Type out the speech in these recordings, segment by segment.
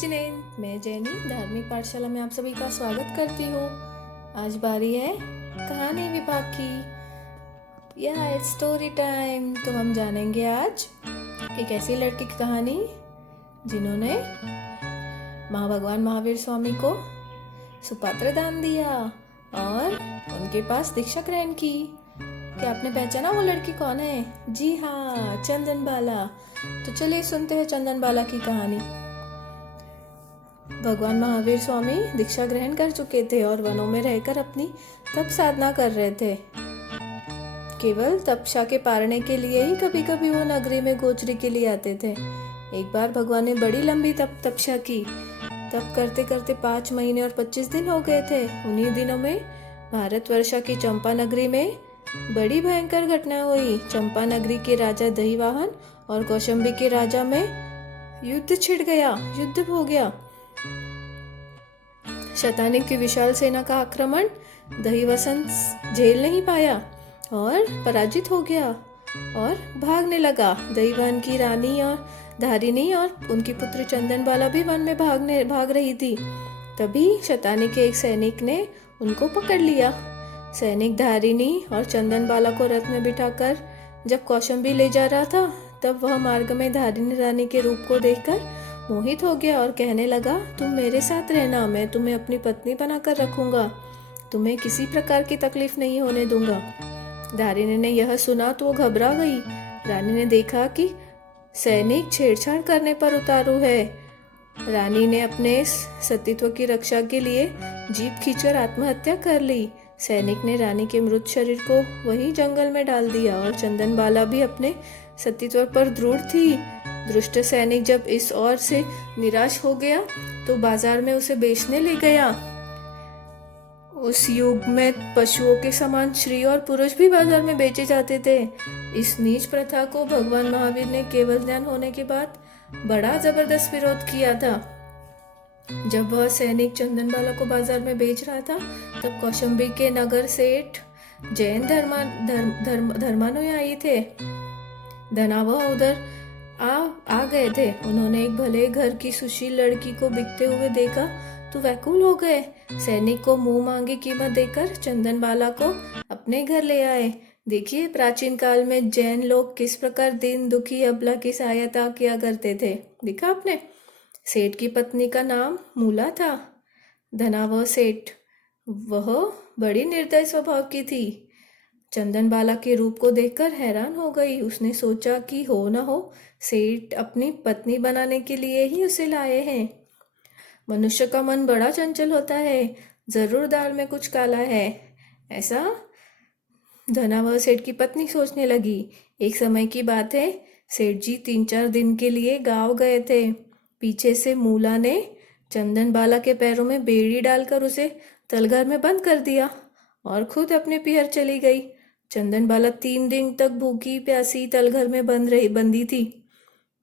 जिनेन, मैं जैनी धार्मिक पाठशाला में आप सभी का स्वागत करती हूँ। आज बारी है कहानी विभाग की। It's story time. तो हम जानेंगे आज एक ऐसी लड़की की कहानी जिन्होंने भगवान महावीर स्वामी को सुपात्र दान दिया और उनके पास दीक्षा ग्रहण की। क्या आपने पहचाना वो लड़की कौन है? जी हाँ, चंदन बाला। तो चलिए सुनते हैं चंदन बाला की कहानी। भगवान महावीर स्वामी दीक्षा ग्रहण कर चुके थे और वनों में रहकर अपनी तप साधना कर रहे थे। केवल तपस्या के पारने के लिए ही कभी कभी वो नगरी में गोचरी के लिए आते थे। एक बार भगवान ने बड़ी लंबी तपस्या की। तप करते करते 5 महीने और 25 दिन हो गए थे। उन्हीं दिनों में भारतवर्षा की चंपा नगरी में बड़ी भयंकर घटना हुई। चंपा नगरी के राजा दहीवाहन और कौशंबी के राजा में युद्ध छिड़ गया। युद्ध हो गया। शतानिक की विशाल सेना का आक्रमण दहीवसन झेल नहीं पाया और पराजित हो गया और भागने लगा। दहीवाहन की रानी और धारिणी और उनकी पुत्री चंदन बाला भी वन में भाग रही थी। तभी शतानिक के एक सैनिक ने उनको पकड़ लिया। सैनिक धारिणी और चंदन बाला को रथ में बिठाकर जब कौशंबी ले जा रहा था, तब वह मार्ग में धारिणी रानी के रूप को देखकर मोहित हो गया और कहने लगा, तुम मेरे साथ रहना, मैं तुम्हें अपनी पत्नी बनाकर रखूंगा, तुम्हें किसी प्रकार की तकलीफ नहीं होने दूंगा। धारिणी ने यह सुना तो वो घबरा गई। रानी ने देखा कि सैनिक छेड़छाड़ करने पर उतारू है। रानी ने अपने सतीत्व की रक्षा के लिए जीप खींचकर आत्महत्या कर ली। सैनिक ने रानी के मृत शरीर को वही जंगल में डाल दिया और चंदन बाला भी अपने सतीत्व पर दृढ़ थी। दुष्ट सैनिक जब इस ओर से निराश हो गया तो बाजार में उसे बेचने ले गया। उस युग में पशुओं के समान स्त्री और पुरुष भी बाजार में बेचे जाते थे। इस नीच प्रथा को भगवान महावीर ने केवल ज्ञान होने के बाद बड़ा जबरदस्त विरोध किया था। जब वह सैनिक चंदन बाला को बाजार में बेच रहा था, तब कौशंबी के नगर सेठ जैन धर्मानुयायी थे। धनावह उधर आ गए थे। उन्होंने एक भले घर की सुशील लड़की को बिकते हुए देखा तो व्याकुल हो गए। सैनिक को मुंह मांगी कीमत देकर चंदन बाला को अपने घर ले आए। देखिए, प्राचीन काल में जैन लोग किस प्रकार दीन दुखी अबला की सहायता किया करते थे। देखा आपने? सेठ की पत्नी का नाम मूला था। धनावह सेठ, वह बड़ी निर्दय स्वभाव की थी। चंदन बाला के रूप को देखकर हैरान हो गई। उसने सोचा कि हो न हो सेठ अपनी पत्नी बनाने के लिए ही उसे लाए हैं। मनुष्य का मन बड़ा चंचल होता है, जरूर दाल में कुछ काला है, ऐसा धनावह सेठ की पत्नी सोचने लगी। एक समय की बात है, सेठ जी 3-4 दिन के लिए गांव गए थे। पीछे से मूला ने चंदन बाला के पैरों में बेड़ी डालकर उसे तलघर में बंद कर दिया और खुद अपने पियर चली गई। चंदन बाला 3 दिन तक भूखी प्यासी तलघर में बंदी थी।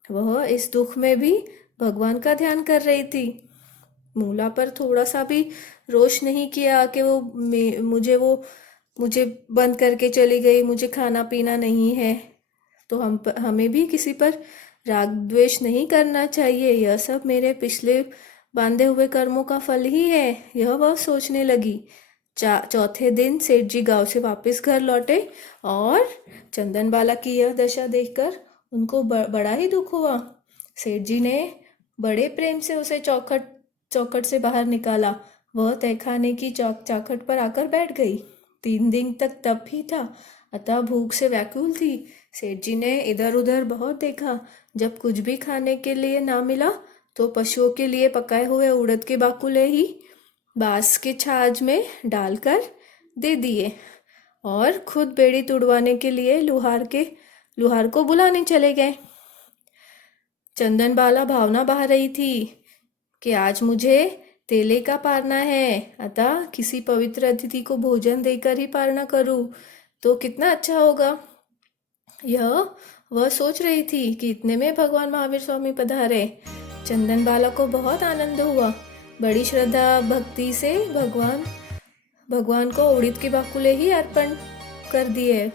वह इस दुख में भी भगवान का ध्यान कर रही थी। मूला पर थोड़ा सा भी रोष नहीं किया कि वो मुझे बंद करके चली गई, मुझे खाना पीना नहीं है। तो हमें भी किसी पर राग द्वेष नहीं करना चाहिए। यह सब मेरे पिछले बांधे हुए कर्मों का फल ही है, यह वह सोचने लगी। चौथे दिन सेठ जी गांव से वापस घर लौटे और चंदन बाला की यह दशा देखकर उनको बड़ा ही दुख हुआ। सेठ जी ने बड़े प्रेम से उसे चौखट से बाहर निकाला। वह तहखाने की चौखट पर आकर बैठ गई। 3 दिन तक तप ही था, अतः भूख से व्याकुल थी। सेठ जी ने इधर उधर बहुत देखा। जब कुछ भी खाने के लिए ना मिला तो पशुओं के लिए पकाए हुए उड़द के बाकुले ही बांस के छाछ में डालकर दे दिए और खुद बेड़ी तुड़वाने के लिए लुहार को बुलाने चले गए। चंदन बाला भावना बहा रही थी कि आज मुझे तेले का पारना है, अतः किसी पवित्र अतिथि को भोजन देकर ही पारना करूं तो कितना अच्छा होगा। यह वह सोच रही थी कि इतने में भगवान महावीर स्वामी पधारे। चंदन बाला को बहुत आनंद हुआ। बड़ी श्रद्धा भक्ति से भगवान को उड़द के बाकुले ही अर्पण कर दिए,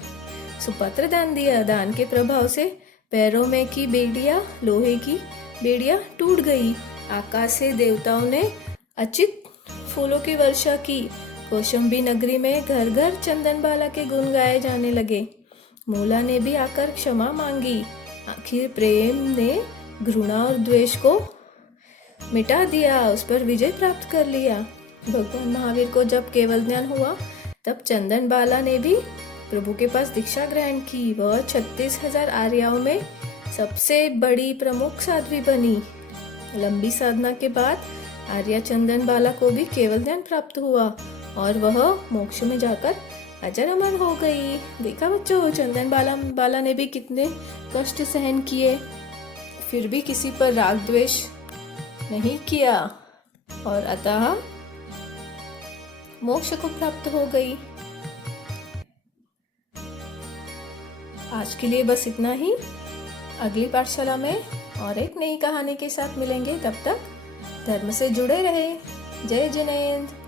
सुपत्र दान दिया। दान के प्रभाव से पैरों में की बेड़ियां, लोहे की बेड़ियां टूट गई आकाश से देवताओं ने अचित फूलों की वर्षा की। कौशंबी नगरी में घर घर चंदनबाला के गुण गाए जाने लगे। मूला ने भी आकर क्षमा मांगी। आखिर प्रेम ने घृणा और द्वेष को मिटा दिया, उस पर विजय प्राप्त कर लिया। भगवान महावीर को जब केवल ज्ञान हुआ तब चंदनबाला ने भी प्रभु के पास दीक्षा ग्रहण की। वह 36,000 आर्याओं में सबसे बड़ी प्रमुख साध्वी बनी। लंबी साधना के बाद आर्या चंदनबाला को भी केवल ज्ञान प्राप्त हुआ और वह मोक्ष में जाकर अजर अमर हो गई। देखा बच्चों, चंदनबाला ने भी कितने कष्ट सहन किए, फिर भी किसी पर राग द्वेष नहीं किया और अतः मोक्ष को प्राप्त हो गई। आज के लिए बस इतना ही। अगली पाठशाला में और एक नई कहानी के साथ मिलेंगे। तब तक धर्म से जुड़े रहे। जय जिनेंद्र।